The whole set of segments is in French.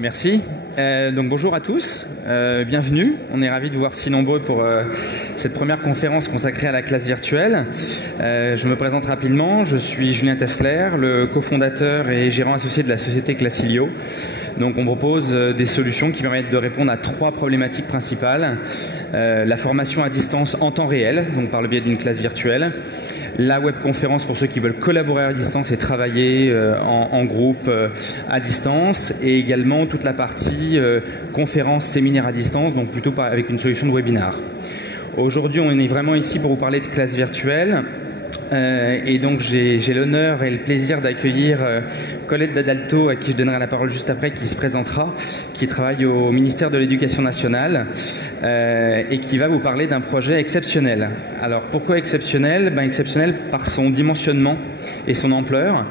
Merci. Donc bonjour à tous, bienvenue. On est ravis de vous voir si nombreux pour cette première conférence consacrée à la classe virtuelle. Je me présente rapidement, je suis Julien Tessler, le cofondateur et gérant associé de la société Classilio. Donc on propose des solutions qui permettent de répondre à 3 problématiques principales. La formation à distance en temps réel, donc par le biais d'une classe virtuelle. La webconférence pour ceux qui veulent collaborer à distance et travailler en groupe à distance, et également toute la partie conférence, séminaire à distance, donc plutôt avec une solution de webinar. Aujourd'hui, on est vraiment ici pour vous parler de classe virtuelle. Et donc j'ai l'honneur et le plaisir d'accueillir Colette D'Adalto, à qui je donnerai la parole juste après, qui se présentera, qui travaille au ministère de l'Éducation nationale et qui va vous parler d'un projet exceptionnel. Alors pourquoi exceptionnel? Exceptionnel par son dimensionnement et son ampleur.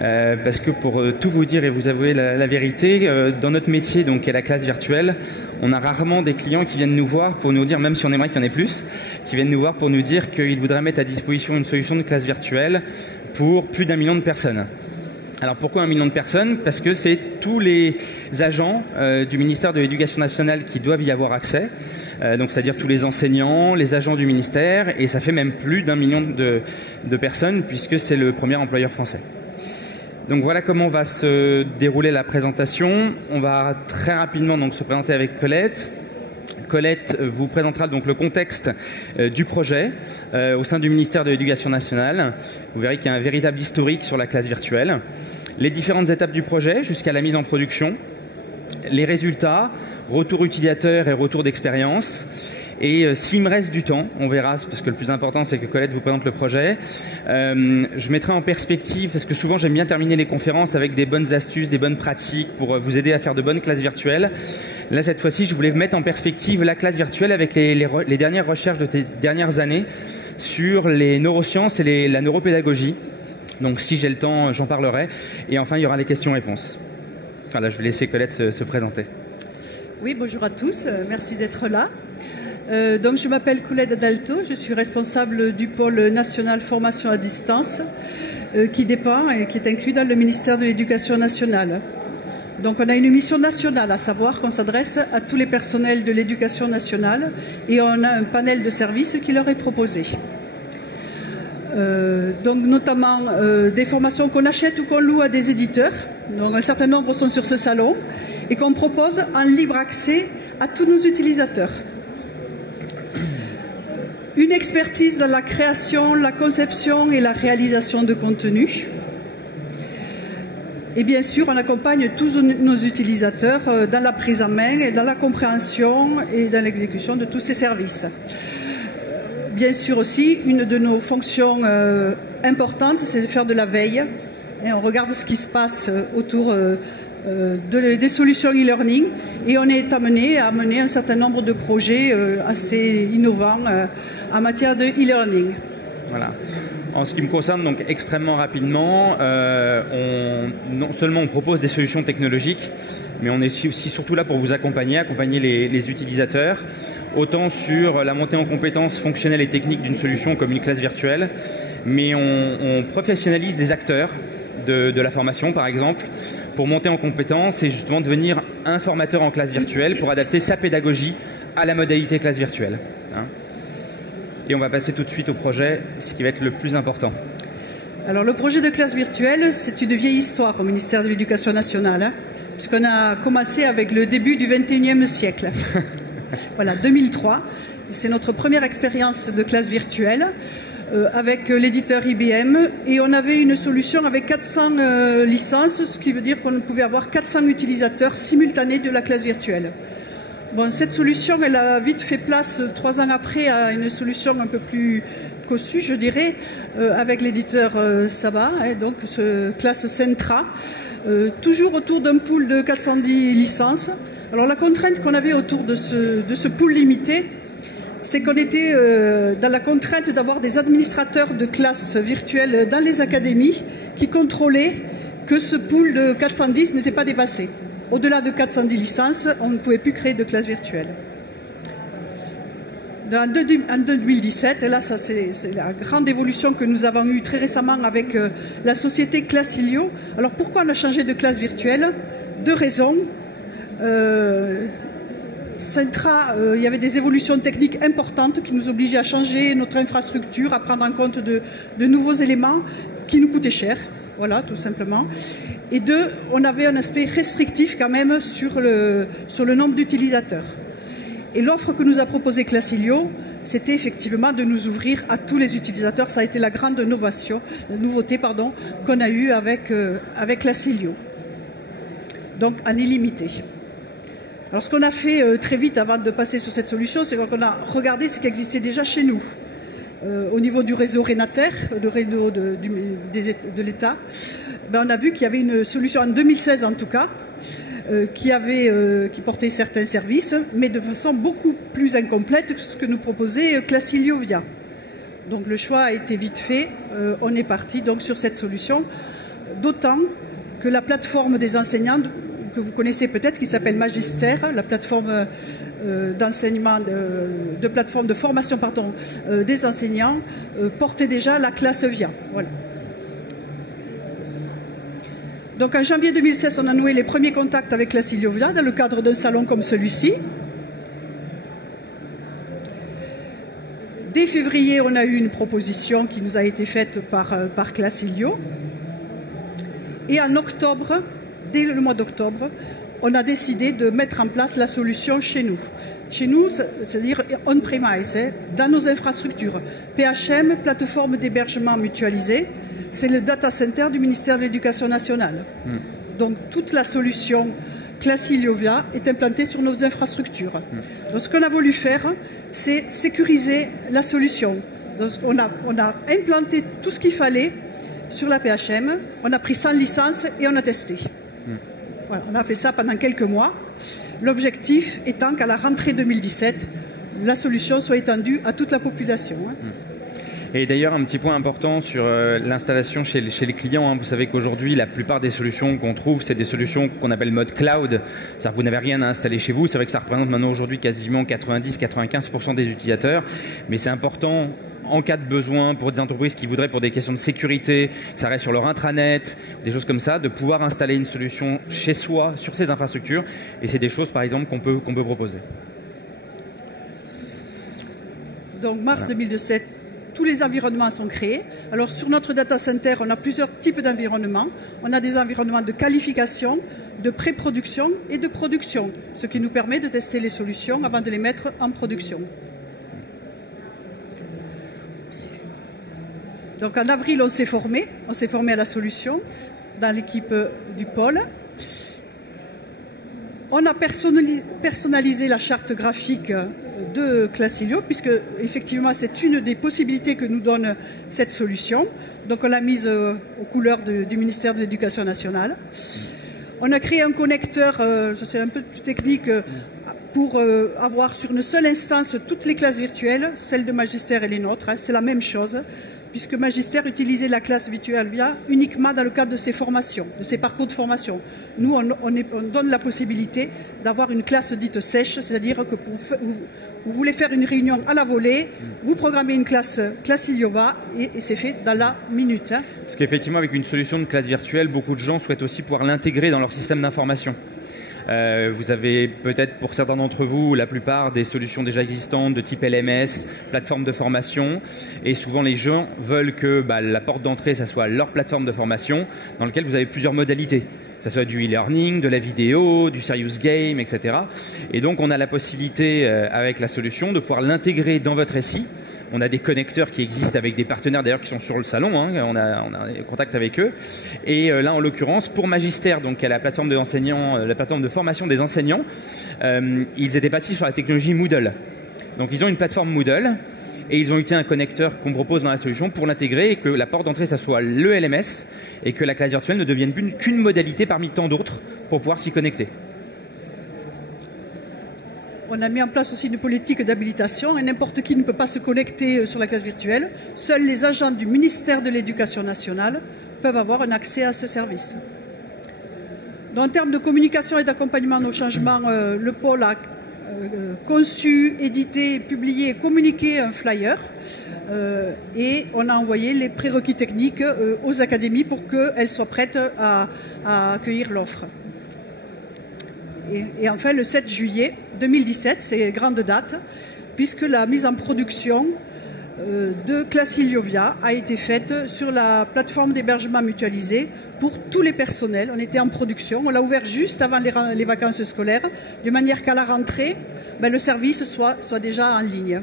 Parce que pour tout vous dire et vous avouer la vérité, dans notre métier, donc qui est la classe virtuelle, on a rarement des clients qui viennent nous voir pour nous dire, même si on aimerait qu'il y en ait plus, qui viennent nous voir pour nous dire qu'ils voudraient mettre à disposition une solution de classe virtuelle pour plus d'1 million de personnes. Alors pourquoi 1 million de personnes? Parce que c'est tous les agents du ministère de l'Éducation nationale qui doivent y avoir accès, donc c'est-à-dire tous les enseignants, les agents du ministère, et ça fait même plus d'1 million de personnes puisque c'est le premier employeur français. Donc voilà comment va se dérouler la présentation. On va très rapidement donc se présenter avec Colette. Colette vous présentera donc le contexte du projet au sein du ministère de l'Éducation nationale. Vous verrez qu'il y a un véritable historique sur la classe virtuelle. Les différentes étapes du projet jusqu'à la mise en production. Les résultats, retour utilisateur et retour d'expérience. Et s'il me reste du temps, on verra, parce que le plus important c'est que Colette vous présente le projet, je mettrai en perspective, parce que souvent j'aime bien terminer les conférences avec des bonnes astuces, des bonnes pratiques pour vous aider à faire de bonnes classes virtuelles. Là cette fois-ci je voulais mettre en perspective la classe virtuelle avec les dernières recherches de ces dernières années sur les neurosciences et la neuropédagogie. Donc si j'ai le temps j'en parlerai. Et enfin il y aura les questions-réponses. Voilà, je vais laisser Colette se présenter. Oui, bonjour à tous, merci d'être là. Donc je m'appelle Colette D'Adalto, je suis responsable du pôle national formation à distance qui dépend et qui est inclus dans le ministère de l'Éducation nationale. Donc on a une mission nationale, à savoir qu'on s'adresse à tous les personnels de l'éducation nationale et on a un panel de services qui leur est proposé. Donc notamment des formations qu'on achète ou qu'on loue à des éditeurs, donc un certain nombre sont sur ce salon, et qu'on propose en libre accès à tous nos utilisateurs. Une expertise dans la création, la conception et la réalisation de contenu. Et bien sûr, on accompagne tous nos utilisateurs dans la prise en main et dans la compréhension et dans l'exécution de tous ces services. Bien sûr aussi, une de nos fonctions importantes, c'est de faire de la veille. Et on regarde ce qui se passe autour des solutions e-learning et on est amené à mener un certain nombre de projets assez innovants en matière de e-learning. Voilà. En ce qui me concerne, donc extrêmement rapidement, non seulement on propose des solutions technologiques, mais on est aussi surtout là pour vous accompagner les utilisateurs, autant sur la montée en compétences fonctionnelles et techniques d'une solution comme une classe virtuelle, mais on professionnalise les acteurs de la formation par exemple, pour monter en compétences et justement devenir un formateur en classe virtuelle pour adapter sa pédagogie à la modalité classe virtuelle. Et on va passer tout de suite au projet, ce qui va être le plus important. Alors le projet de classe virtuelle, c'est une vieille histoire au ministère de l'Éducation nationale, puisqu'on a commencé avec le début du XXIe siècle. Voilà, 2003, c'est notre première expérience de classe virtuelle. Avec l'éditeur IBM et on avait une solution avec 400 licences, ce qui veut dire qu'on pouvait avoir 400 utilisateurs simultanés de la classe virtuelle. Bon, cette solution, elle a vite fait place 3 ans après à une solution un peu plus cossue, je dirais, avec l'éditeur Saba, donc ce classe Centra, toujours autour d'un pool de 410 licences. Alors la contrainte qu'on avait autour de ce pool limité, c'est qu'on était dans la contrainte d'avoir des administrateurs de classes virtuelles dans les académies qui contrôlaient que ce pool de 410 n'était pas dépassé. Au-delà de 410 licences, on ne pouvait plus créer de classes virtuelles. En 2017, et là c'est la grande évolution que nous avons eue très récemment avec la société Classilio. Alors pourquoi on a changé de classe virtuelle? 2 raisons. il y avait des évolutions techniques importantes qui nous obligeaient à changer notre infrastructure, à prendre en compte de nouveaux éléments qui nous coûtaient cher. Voilà, tout simplement. Et deux, on avait un aspect restrictif quand même sur le nombre d'utilisateurs. Et l'offre que nous a proposée Classilio, c'était effectivement de nous ouvrir à tous les utilisateurs. Ça a été la grande nouveauté qu'on a eue avec Classilio. Donc en illimité. Alors ce qu'on a fait très vite avant de passer sur cette solution, c'est qu'on a regardé ce qui existait déjà chez nous. Au niveau du réseau Renater, le réseau de l'État, on a vu qu'il y avait une solution en 2016 en tout cas, qui portait certains services, mais de façon beaucoup plus incomplète que ce que nous proposait Classilio Via. Donc le choix a été vite fait, on est parti donc sur cette solution, d'autant que la plateforme des enseignants, que vous connaissez peut-être, qui s'appelle Magister, la plateforme d'enseignement, de plateforme de formation des enseignants, portait déjà la classe Via. Voilà. Donc en janvier 2016, on a noué les premiers contacts avec Classilio Via dans le cadre d'un salon comme celui-ci. Dès février, on a eu une proposition qui nous a été faite par Classilio. Et en octobre, dès le mois d'octobre, on a décidé de mettre en place la solution chez nous. Chez nous, c'est-à-dire on-premise, dans nos infrastructures. PHM, plateforme d'hébergement mutualisé, c'est le data center du ministère de l'Éducation nationale. Donc toute la solution Classilio Via est implantée sur nos infrastructures. Donc ce qu'on a voulu faire, c'est sécuriser la solution. Donc on a implanté tout ce qu'il fallait sur la PHM, on a pris 100 licences et on a testé. Voilà, on a fait ça pendant quelques mois. L'objectif étant qu'à la rentrée 2017, la solution soit étendue à toute la population. Et d'ailleurs, un petit point important sur l'installation chez les clients. Vous savez qu'aujourd'hui, la plupart des solutions qu'on trouve, c'est des solutions qu'on appelle mode cloud. C'est-à-dire que vous n'avez rien à installer chez vous. C'est vrai que ça représente maintenant aujourd'hui quasiment 90-95% des utilisateurs. Mais c'est important, en cas de besoin, pour des entreprises qui voudraient, pour des questions de sécurité, que ça reste sur leur intranet, des choses comme ça, de pouvoir installer une solution chez soi, sur ces infrastructures. Et c'est des choses, par exemple, qu'on peut proposer. Donc, mars 2017, tous les environnements sont créés. Alors, sur notre data center, on a plusieurs types d'environnements. On a des environnements de qualification, de pré-production et de production, ce qui nous permet de tester les solutions avant de les mettre en production. Donc en avril, on s'est formé à la solution dans l'équipe du pôle. On a personnalisé la charte graphique de Classilio, puisque effectivement c'est une des possibilités que nous donne cette solution. Donc on l'a mise aux couleurs du ministère de l'Éducation nationale. On a créé un connecteur, c'est un peu plus technique, pour avoir sur une seule instance toutes les classes virtuelles, celles de Magister et les nôtres, c'est la même chose, puisque Magister utilisait la classe virtuelle Via uniquement dans le cadre de ses formations, de ses parcours de formation. Nous, on donne la possibilité d'avoir une classe dite sèche, c'est-à-dire que vous voulez faire une réunion à la volée, vous programmez une classe Classilio Via et c'est fait dans la minute. Parce qu'effectivement, avec une solution de classe virtuelle, beaucoup de gens souhaitent aussi pouvoir l'intégrer dans leur système d'information. Vous avez peut-être pour certains d'entre vous, la plupart, des solutions déjà existantes de type LMS, plateforme de formation, et souvent les gens veulent que la porte d'entrée, ça soit leur plateforme de formation dans laquelle vous avez plusieurs modalités, que ce soit du e-learning, de la vidéo, du serious game, etc. Et donc on a la possibilité avec la solution de pouvoir l'intégrer dans votre SI. On a des connecteurs qui existent avec des partenaires d'ailleurs qui sont sur le salon, on a contact avec eux. Et là, en l'occurrence, pour Magister, donc la plateforme la plateforme de formation des enseignants, ils étaient partis sur la technologie Moodle. Donc ils ont une plateforme Moodle et ils ont utilisé un connecteur qu'on propose dans la solution pour l'intégrer et que la porte d'entrée, ça soit le LMS et que la classe virtuelle ne devienne qu'une modalité parmi tant d'autres pour pouvoir s'y connecter. On a mis en place aussi une politique d'habilitation et n'importe qui ne peut pas se connecter sur la classe virtuelle. Seuls les agents du ministère de l'Éducation nationale peuvent avoir un accès à ce service. Donc, en termes de communication et d'accompagnement aux changements, le pôle a conçu, édité, publié et communiqué un flyer et on a envoyé les prérequis techniques aux académies pour qu'elles soient prêtes à accueillir l'offre. Et enfin, le 7 juillet 2017, c'est grande date, puisque la mise en production de Class-Iliovia a été faite sur la plateforme d'hébergement mutualisé pour tous les personnels. On était en production, on l'a ouvert juste avant les vacances scolaires, de manière qu'à la rentrée, le service soit déjà en ligne.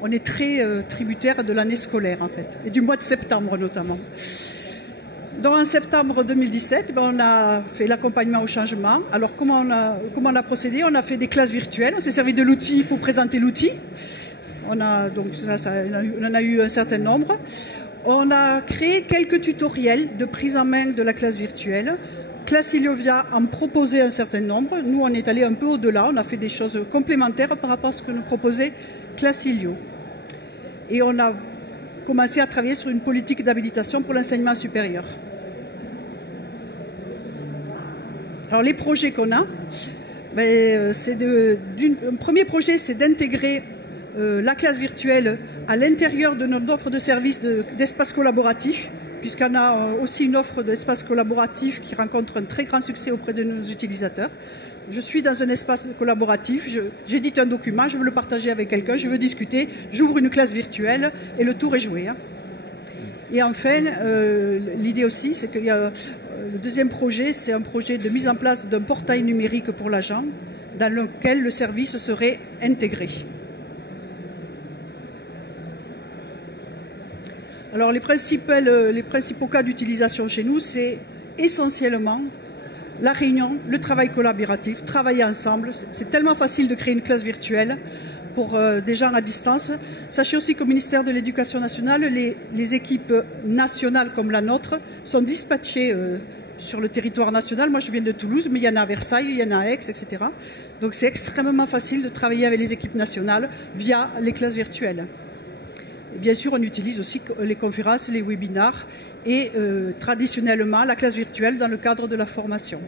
On est très tributaire de l'année scolaire en fait, et du mois de septembre notamment. Donc en septembre 2017, on a fait l'accompagnement au changement. Alors comment on a procédé? On a fait des classes virtuelles, on s'est servi de l'outil pour présenter l'outil. On en a eu un certain nombre. On a créé quelques tutoriels de prise en main de la classe virtuelle. Class-Iliovia en proposait un certain nombre. Nous, on est allé un peu au-delà. On a fait des choses complémentaires par rapport à ce que nous proposait Class-Ilio. Et on a commencé à travailler sur une politique d'habilitation pour l'enseignement supérieur. Alors les projets qu'on a, un premier projet, c'est d'intégrer la classe virtuelle à l'intérieur de notre offre de services d'espace collaboratif, puisqu'on a aussi une offre d'espace collaboratif qui rencontre un très grand succès auprès de nos utilisateurs. Je suis dans un espace collaboratif, j'édite un document, je veux le partager avec quelqu'un, je veux discuter, j'ouvre une classe virtuelle et le tour est joué. Et enfin, l'idée aussi, c'est qu'il y a le deuxième projet, c'est un projet de mise en place d'un portail numérique pour l'agent dans lequel le service serait intégré. Alors les principaux cas d'utilisation chez nous, c'est essentiellement la réunion, le travail collaboratif, travailler ensemble. C'est tellement facile de créer une classe virtuelle pour des gens à distance. Sachez aussi qu'au ministère de l'Éducation nationale, les équipes nationales comme la nôtre sont dispatchées sur le territoire national. Moi, je viens de Toulouse, mais il y en a à Versailles, il y en a à Aix, etc. Donc c'est extrêmement facile de travailler avec les équipes nationales via les classes virtuelles. Et bien sûr, on utilise aussi les conférences, les webinars et traditionnellement la classe virtuelle dans le cadre de la formation.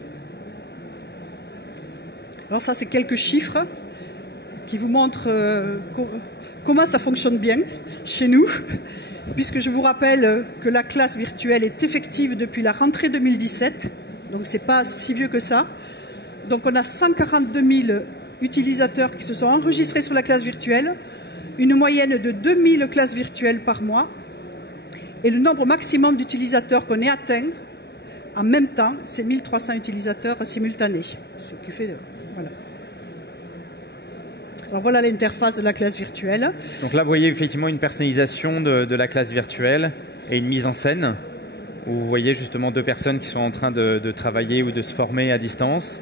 Alors ça, c'est quelques chiffres qui vous montrent comment ça fonctionne bien chez nous, puisque je vous rappelle que la classe virtuelle est effective depuis la rentrée 2017, donc c'est pas si vieux que ça. Donc on a 142 000 utilisateurs qui se sont enregistrés sur la classe virtuelle, une moyenne de 2000 classes virtuelles par mois, et le nombre maximum d'utilisateurs qu'on ait atteint en même temps, c'est 1300 utilisateurs simultanés. Ce qui fait, voilà. Alors voilà l'interface de la classe virtuelle. Donc là, vous voyez effectivement une personnalisation de la classe virtuelle et une mise en scène, où vous voyez justement deux personnes qui sont en train de travailler ou de se former à distance.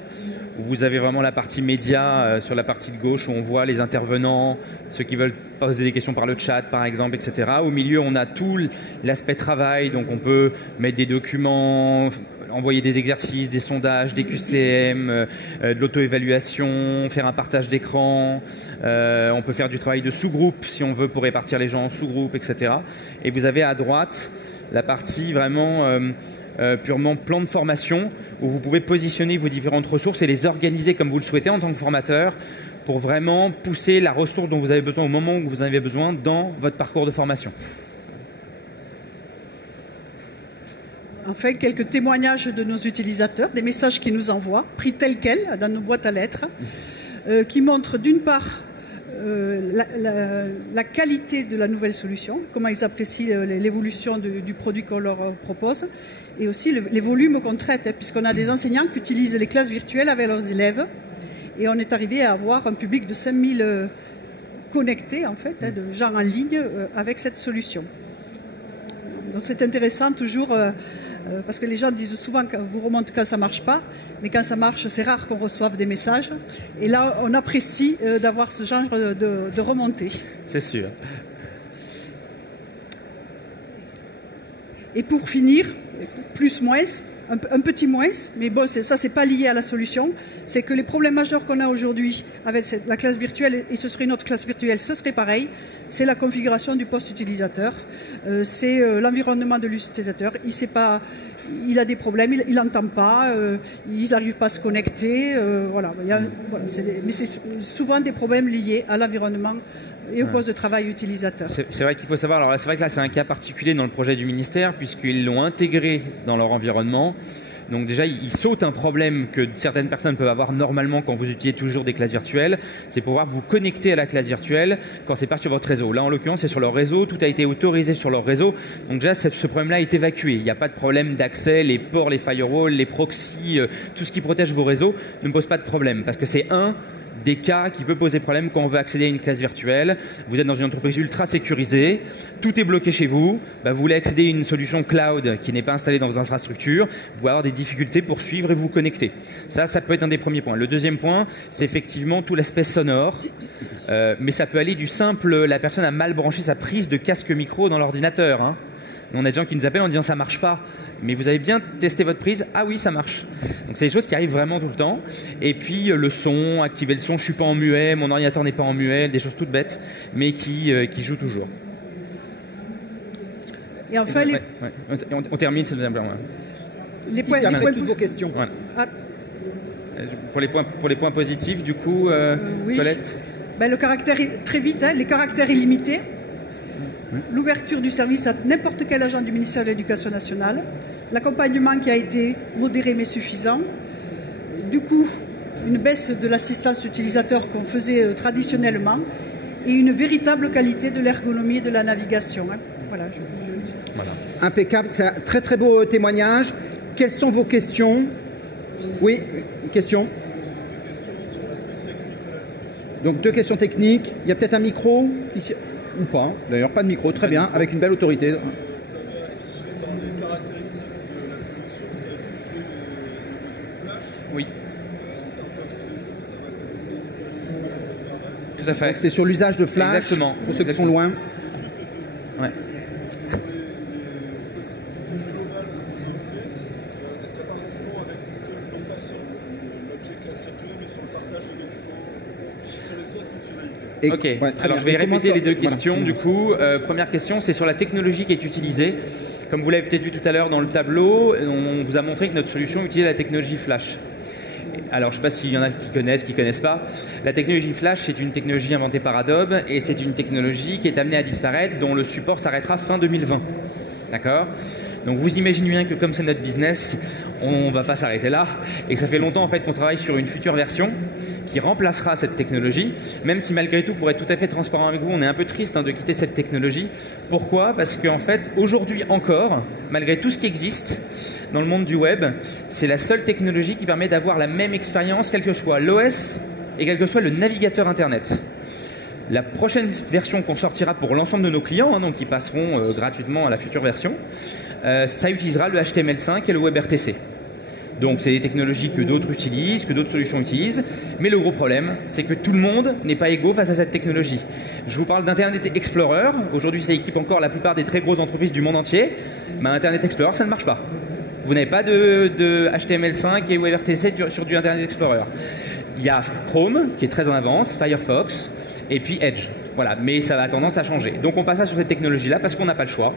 Vous avez vraiment la partie média sur la partie de gauche où on voit les intervenants, ceux qui veulent poser des questions par le chat par exemple, etc. Au milieu, on a tout l'aspect travail, donc on peut mettre des documents, envoyer des exercices, des sondages, des QCM, de l'auto-évaluation, faire un partage d'écran, on peut faire du travail de sous-groupe si on veut pour répartir les gens en sous-groupes, etc. Et vous avez à droite la partie vraiment purement plan de formation où vous pouvez positionner vos différentes ressources et les organiser comme vous le souhaitez en tant que formateur pour vraiment pousser la ressource dont vous avez besoin au moment où vous en avez besoin dans votre parcours de formation. Enfin, quelques témoignages de nos utilisateurs, des messages qu'ils nous envoient, pris tels quels dans nos boîtes à lettres, qui montrent d'une part la qualité de la nouvelle solution, comment ils apprécient l'évolution du produit qu'on leur propose, et aussi les volumes qu'on traite, puisqu'on a des enseignants qui utilisent les classes virtuelles avec leurs élèves, et on est arrivé à avoir un public de 5000 connectés, en fait, de gens en ligne avec cette solution. Donc c'est intéressant toujours, parce que les gens disent souvent qu'on vous remonte quand ça ne marche pas, mais quand ça marche, c'est rare qu'on reçoive des messages. Et là, on apprécie d'avoir ce genre de remontée. C'est sûr. Et pour finir, plus moins, un petit moins, mais bon, ça c'est pas lié à la solution, c'est que les problèmes majeurs qu'on a aujourd'hui avec la classe virtuelle, et ce serait une autre classe virtuelle, ce serait pareil, c'est la configuration du poste utilisateur, c'est l'environnement de l'utilisateur, il sait pas, il a des problèmes, il n'entend pas, ils n'arrivent pas à se connecter, voilà, mais c'est souvent des problèmes liés à l'environnement et au poste de travail utilisateur. C'est vrai qu'il faut savoir, alors c'est vrai que là c'est un cas particulier dans le projet du ministère puisqu'ils l'ont intégré dans leur environnement. Donc déjà, il saute un problème que certaines personnes peuvent avoir normalement quand vous utilisez toujours des classes virtuelles, c'est pouvoir vous connecter à la classe virtuelle quand c'est pas sur votre réseau. Là, en l'occurrence, c'est sur leur réseau, tout a été autorisé sur leur réseau. Donc déjà, ce problème-là est évacué. Il n'y a pas de problème d'accès, les ports, les firewalls, les proxys, tout ce qui protège vos réseaux ne pose pas de problème parce que c'est un des cas qui peut poser problème quand on veut accéder à une classe virtuelle. Vous êtes dans une entreprise ultra sécurisée, tout est bloqué chez vous, vous voulez accéder à une solution cloud qui n'est pas installée dans vos infrastructures, vous pouvez avoir des difficultés pour suivre et vous connecter. Ça peut être un des premiers points. Le deuxième point, c'est effectivement tout l'aspect sonore, mais ça peut aller du simple, la personne a mal branché sa prise de casque micro dans l'ordinateur. Hein. On a des gens qui nous appellent en disant ça marche pas, mais vous avez bien testé votre prise, ah oui ça marche. Donc c'est des choses qui arrivent vraiment tout le temps. Et puis le son, activer le son, je suis pas en muet, mon ordinateur n'est pas en muet, des choses toutes bêtes, mais qui jouent toujours. Et enfin, on termine, c'est le deuxième point. Les points toutes vos questions. Ouais. Ah. Pour les points positifs, du coup, oui. Colette. Le caractère, très vite, les caractères illimités. L'ouverture du service à n'importe quel agent du ministère de l'Éducation nationale, l'accompagnement qui a été modéré mais suffisant, du coup une baisse de l'assistance utilisateur qu'on faisait traditionnellement et une véritable qualité de l'ergonomie et de la navigation. Hein. Voilà, voilà. Impeccable, c'est un très très beau témoignage. Quelles sont vos questions? Oui, une question. Donc 2 questions techniques, il y a peut-être un micro qui... Ou pas, d'ailleurs pas de micro, très bien, avec une belle autorité. Oui. Tout à fait. C'est sur l'usage de Flash. Exactement. Pour ceux qui sont loin. Ouais. Ok, ouais, alors je vais répéter les 2 questions. Voilà. Du coup, première question, c'est sur la technologie qui est utilisée. Comme vous l'avez peut-être vu tout à l'heure dans le tableau, on vous a montré que notre solution utilise la technologie Flash. Alors, je ne sais pas s'il y en a qui connaissent pas. La technologie Flash, c'est une technologie inventée par Adobe et c'est une technologie qui est amenée à disparaître, dont le support s'arrêtera fin 2020. D'accord ? Donc vous imaginez bien que comme c'est notre business, on ne va pas s'arrêter là et que ça fait longtemps en fait qu'on travaille sur une future version qui remplacera cette technologie, même si malgré tout, pour être tout à fait transparent avec vous, on est un peu triste de quitter cette technologie. Pourquoi? Parce qu'en fait, aujourd'hui encore, malgré tout ce qui existe dans le monde du web, c'est la seule technologie qui permet d'avoir la même expérience, quel que soit l'OS et quel que soit le navigateur Internet. La prochaine version qu'on sortira pour l'ensemble de nos clients, donc qui passeront gratuitement à la future version, ça utilisera le HTML5 et le WebRTC. Donc c'est des technologies que d'autres utilisent, que d'autres solutions utilisent, mais le gros problème, c'est que tout le monde n'est pas égaux face à cette technologie. Je vous parle d'Internet Explorer, aujourd'hui ça équipe encore la plupart des très grosses entreprises du monde entier, mais Internet Explorer ça ne marche pas. Vous n'avez pas de HTML5 et WebRTC sur du Internet Explorer. Il y a Chrome qui est très en avance, Firefox et puis Edge. Voilà, mais ça a tendance à changer. Donc on passera sur cette technologie-là parce qu'on n'a pas le choix.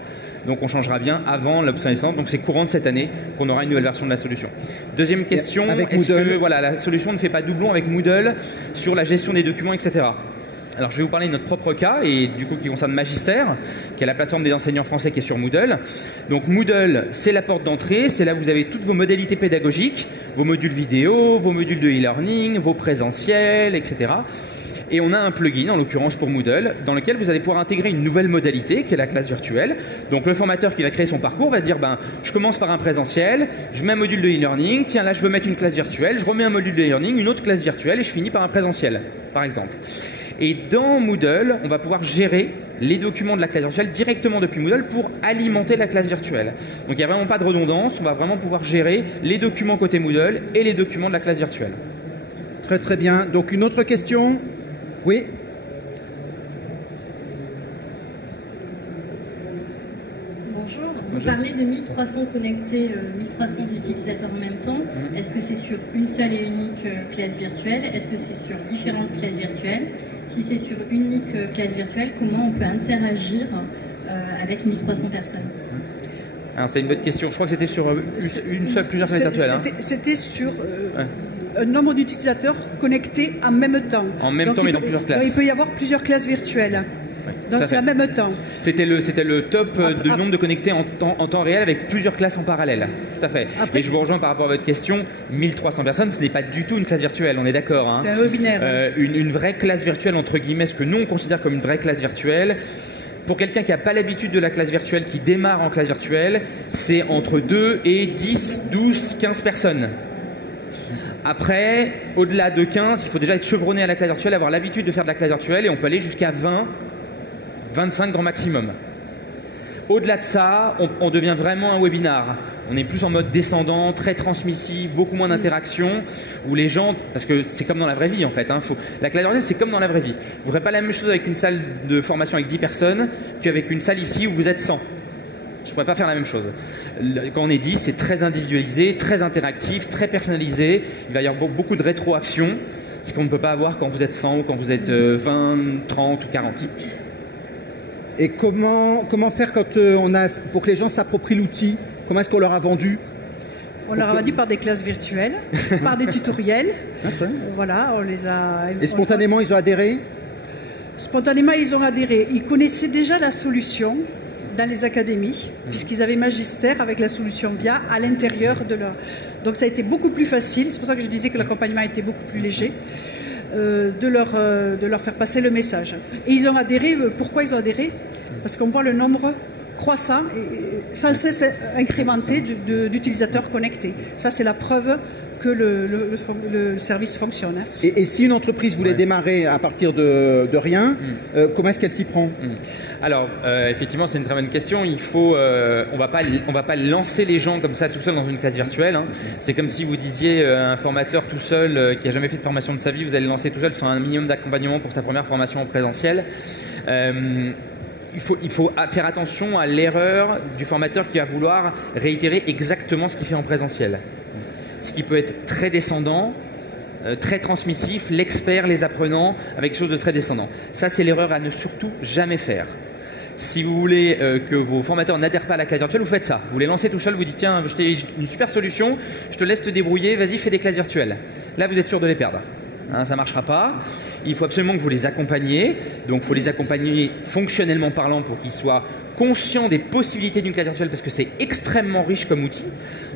Donc on changera bien avant l'obsolescence. Donc c'est courant de cette année qu'on aura une nouvelle version de la solution. Deuxième question, est-ce que voilà, la solution ne fait pas doublon avec Moodle sur la gestion des documents, etc. Alors je vais vous parler de notre propre cas et du coup qui concerne Magister, qui est la plateforme des enseignants français qui est sur Moodle. Donc Moodle, c'est la porte d'entrée, c'est là où vous avez toutes vos modalités pédagogiques, vos modules vidéo, vos modules de e-learning, vos présentiels, etc. Et on a un plugin, en l'occurrence pour Moodle, dans lequel vous allez pouvoir intégrer une nouvelle modalité, qui est la classe virtuelle. Donc le formateur qui va créer son parcours va dire, je commence par un présentiel, je mets un module de e-learning, tiens là je veux mettre une classe virtuelle, je remets un module de e-learning, une autre classe virtuelle et je finis par un présentiel, par exemple. Et dans Moodle, on va pouvoir gérer les documents de la classe virtuelle directement depuis Moodle pour alimenter la classe virtuelle. Donc il n'y a vraiment pas de redondance, on va vraiment pouvoir gérer les documents côté Moodle et les documents de la classe virtuelle. Très très bien. Donc une autre question? Oui. Bonjour, vous parlez de 1300 connectés, 1300 utilisateurs en même temps. Est-ce que c'est sur une seule et unique classe virtuelle? Est-ce que c'est sur différentes classes virtuelles? Si c'est sur unique classe virtuelle, comment on peut interagir avec 1300 personnes? Alors c'est une bonne question. Je crois que c'était sur une seule, plusieurs classes virtuelles. C'était sur un nombre d'utilisateurs connectés en même temps. En même temps, mais dans plusieurs classes. Il peut y avoir plusieurs classes virtuelles. Donc c'est en même temps. C'était le top de nombre de connectés en temps réel avec plusieurs classes en parallèle. Tout à fait. Et je vous rejoins par rapport à votre question. 1300 personnes, ce n'est pas du tout une classe virtuelle, on est d'accord. Hein. C'est un webinaire. Une vraie classe virtuelle, entre guillemets, ce que nous on considère comme une vraie classe virtuelle. Pour quelqu'un qui n'a pas l'habitude de la classe virtuelle, qui démarre en classe virtuelle, c'est entre 2 et 10, 12, 15 personnes. Après, au-delà de 15, il faut déjà être chevronné à la classe virtuelle, avoir l'habitude de faire de la classe virtuelle, et on peut aller jusqu'à 20, 25 grand maximum. Au-delà de ça, on devient vraiment un webinar. On est plus en mode descendant, très transmissif, beaucoup moins d'interaction, où les gens, parce que c'est comme dans la vraie vie en fait, hein, la classe virtuelle c'est comme dans la vraie vie. Vous ne ferez pas la même chose avec une salle de formation avec 10 personnes qu'avec une salle ici où vous êtes 100. Je ne pourrais pas faire la même chose. Quand on est 10, c'est très individualisé, très interactif, très personnalisé. Il va y avoir beaucoup de rétroaction, ce qu'on ne peut pas avoir quand vous êtes 100 ou quand vous êtes 20, 30 ou 40. Et comment faire quand pour que les gens s'approprient l'outil? Comment est-ce qu'on leur a vendu? On leur a vendu par des classes virtuelles, par des tutoriels. Voilà, on les a... Et spontanément, ils ont adhéré? Spontanément, ils ont adhéré. Ils connaissaient déjà la solution dans les académies, puisqu'ils avaient Magister avec la solution VIA à l'intérieur de leur... Donc ça a été beaucoup plus facile, c'est pour ça que je disais que l'accompagnement était beaucoup plus léger, de leur faire passer le message. Et ils ont adhéré. Pourquoi ils ont adhéré? Parce qu'on voit le nombre croissant et sans cesse incrémenté d'utilisateurs connectés. Ça, c'est la preuve que le service fonctionne. Hein. Et si une entreprise voulait démarrer à partir de rien, comment est-ce qu'elle s'y prend? Alors, effectivement, c'est une très bonne question. On va pas lancer les gens comme ça tout seul dans une classe virtuelle. Hein. C'est comme si vous disiez un formateur tout seul qui a jamais fait de formation de sa vie, vous allez lancer tout seul sur un minimum d'accompagnement pour sa première formation en présentiel. Il faut faire attention à l'erreur du formateur qui va vouloir réitérer exactement ce qu'il fait en présentiel. Ce qui peut être très descendant, très transmissif, l'expert, les apprenants, avec quelque chose de très descendant. Ça, c'est l'erreur à ne surtout jamais faire. Si vous voulez que vos formateurs n'adhèrent pas à la classe virtuelle, vous faites ça. Vous les lancez tout seul, vous dites tiens, j'ai une super solution, je te laisse te débrouiller, vas-y, fais des classes virtuelles. Là, vous êtes sûr de les perdre. Hein, ça ne marchera pas. Il faut absolument que vous les accompagniez. Donc, il faut les accompagner fonctionnellement parlant pour qu'ils soient conscients des possibilités d'une classe virtuelle parce que c'est extrêmement riche comme outil.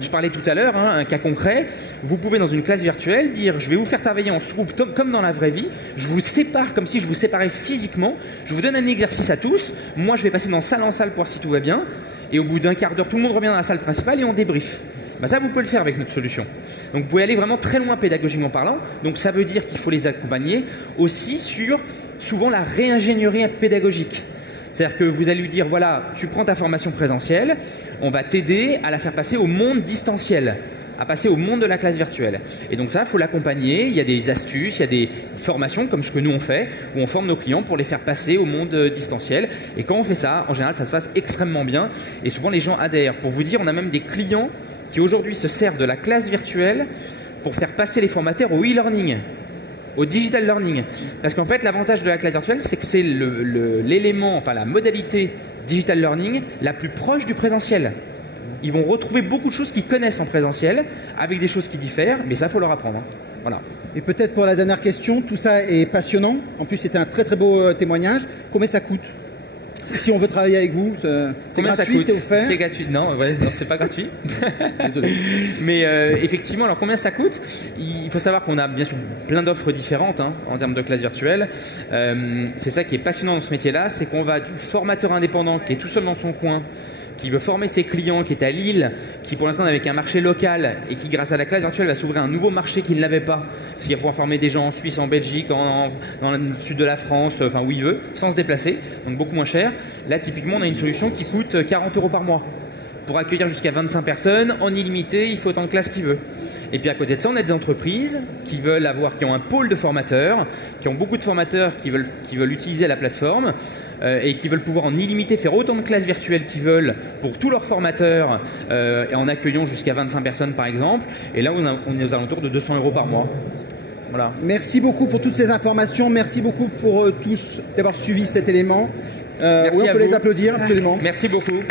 Je parlais tout à l'heure, hein, un cas concret. Vous pouvez dans une classe virtuelle dire je vais vous faire travailler en groupe comme dans la vraie vie. Je vous sépare comme si je vous séparais physiquement. Je vous donne un exercice à tous. Moi, je vais passer dans salle en salle pour voir si tout va bien. Et au bout d'un quart d'heure, tout le monde revient dans la salle principale et on débrief. Ben ça, vous pouvez le faire avec notre solution. Donc, vous pouvez aller vraiment très loin pédagogiquement parlant. Donc, ça veut dire qu'il faut les accompagner aussi sur, souvent, la réingénierie pédagogique. C'est-à-dire que vous allez lui dire, voilà, tu prends ta formation présentielle, on va t'aider à la faire passer au monde distanciel, à passer au monde de la classe virtuelle. Et donc ça, il faut l'accompagner. Il y a des astuces, il y a des formations comme ce que nous on fait, où on forme nos clients pour les faire passer au monde distanciel. Et quand on fait ça, en général, ça se passe extrêmement bien. Et souvent, les gens adhèrent. Pour vous dire, on a même des clients qui aujourd'hui se servent de la classe virtuelle pour faire passer les formateurs au e-learning, au digital learning. Parce qu'en fait, l'avantage de la classe virtuelle, c'est que c'est l'élément, enfin la modalité digital learning la plus proche du présentiel. Ils vont retrouver beaucoup de choses qu'ils connaissent en présentiel, avec des choses qui diffèrent, mais ça, il faut leur apprendre. Hein. Voilà. Et peut-être pour la dernière question, tout ça est passionnant. En plus, c'était un très très beau témoignage. Combien ça coûte ? Si on veut travailler avec vous, c'est gratuit, c'est offert? C'est gratuit, non, ouais, non, c'est pas gratuit. Désolé. Mais effectivement, alors combien ça coûte? Il faut savoir qu'on a bien sûr plein d'offres différentes hein, en termes de classe virtuelle. C'est ça qui est passionnant dans ce métier-là, c'est qu'on va du formateur indépendant qui est tout seul dans son coin, qui veut former ses clients, qui est à Lille, qui pour l'instant n'avait qu'un marché local et qui grâce à la classe virtuelle va s'ouvrir un nouveau marché qu'il n'avait pas, parce qu'il va pouvoir former des gens en Suisse, en Belgique, dans le sud de la France, enfin où il veut, sans se déplacer, donc beaucoup moins cher. Là typiquement on a une solution qui coûte 40 € par mois. Pour accueillir jusqu'à 25 personnes, en illimité, il faut autant de classes qu'il veut. Et puis à côté de ça, on a des entreprises qui veulent qui ont un pôle de formateurs, qui ont beaucoup de formateurs qui veulent utiliser la plateforme et qui veulent pouvoir en illimité faire autant de classes virtuelles qu'ils veulent pour tous leurs formateurs et en accueillant jusqu'à 25 personnes par exemple. Et là, on est aux alentours de 200 € par mois. Voilà. Merci beaucoup pour toutes ces informations. Merci beaucoup pour tous d'avoir suivi cet élément. Oui, on peut les applaudir, absolument. Merci beaucoup.